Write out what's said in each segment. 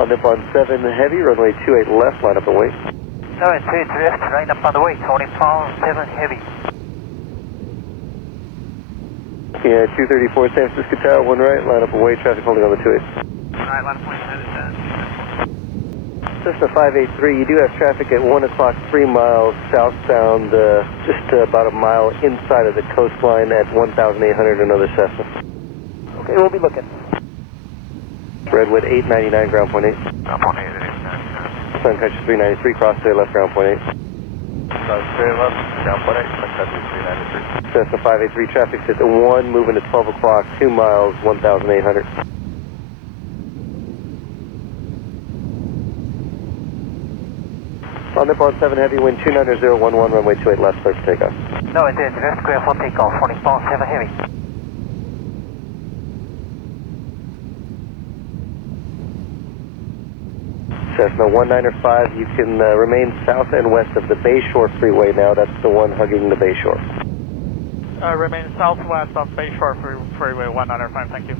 On Nippon 7 Heavy, runway 28 left, line up and wait. 728 left, line up on the way, Tony Pound 7 Heavy. Yeah, 234 San Francisco Tower, 1 right, line up and wait, traffic holding on the 28. Alright, line up and wait, Cessna 583, you do have traffic at 1 o'clock, 3 miles southbound, just about a mile inside of the coastline at 1,800, another Cessna. Okay, we'll be looking. Redwood 899, ground point 8. Ground point 8, 899. Suncountry 393, cross clear left, ground point 8. Clear left, ground point 8, Suncountry 393. Cessna 583, traffic's at 1, moving to 12 o'clock, 2 miles, 1,800. On Nippon 7 Heavy, wind 290.011, runway 28 left, clear for takeoff. No, it is, left clear for takeoff, Tony Pound 7 Heavy. Cessna 195, you can remain south and west of the Bayshore Freeway now. That's the one hugging the Bayshore. Remain southwest of Bayshore Freeway 195, thank you.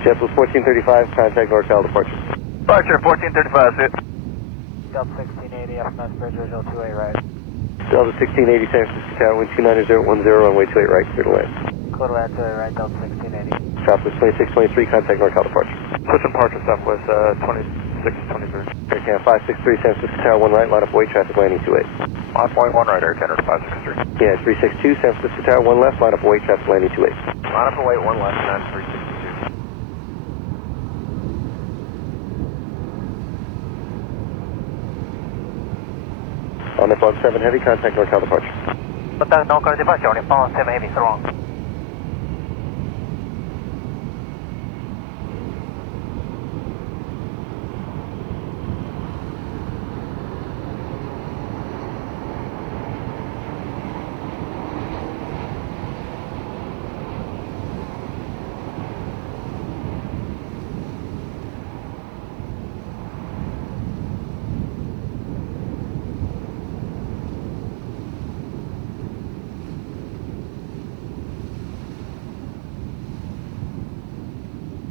JetBlue 1435, contact NorCal departure. Departure 1435, sit. Delta 1680, FMS Bridge, Visual 2A right. Delta 1680, San Francisco Tower, wind 290.010, runway 28 right, clear to land. Clear to land 2A right, Delta 1680. Southwest 2623, contact NorCal departure. Switch and departure Southwest 2623. Air Canada 563, San Francisco Tower, 1 right, line up wait, traffic landing 28. 5.1 right, Air Canada 563. Yeah, 362, San Francisco Tower, 1 left, line up wait, traffic landing 28. Line up and wait, 1 left, 9362. On Nippon 7 Heavy, contact NorCal departure. Contact NorCal departure, Nippon 7 Heavy, so long.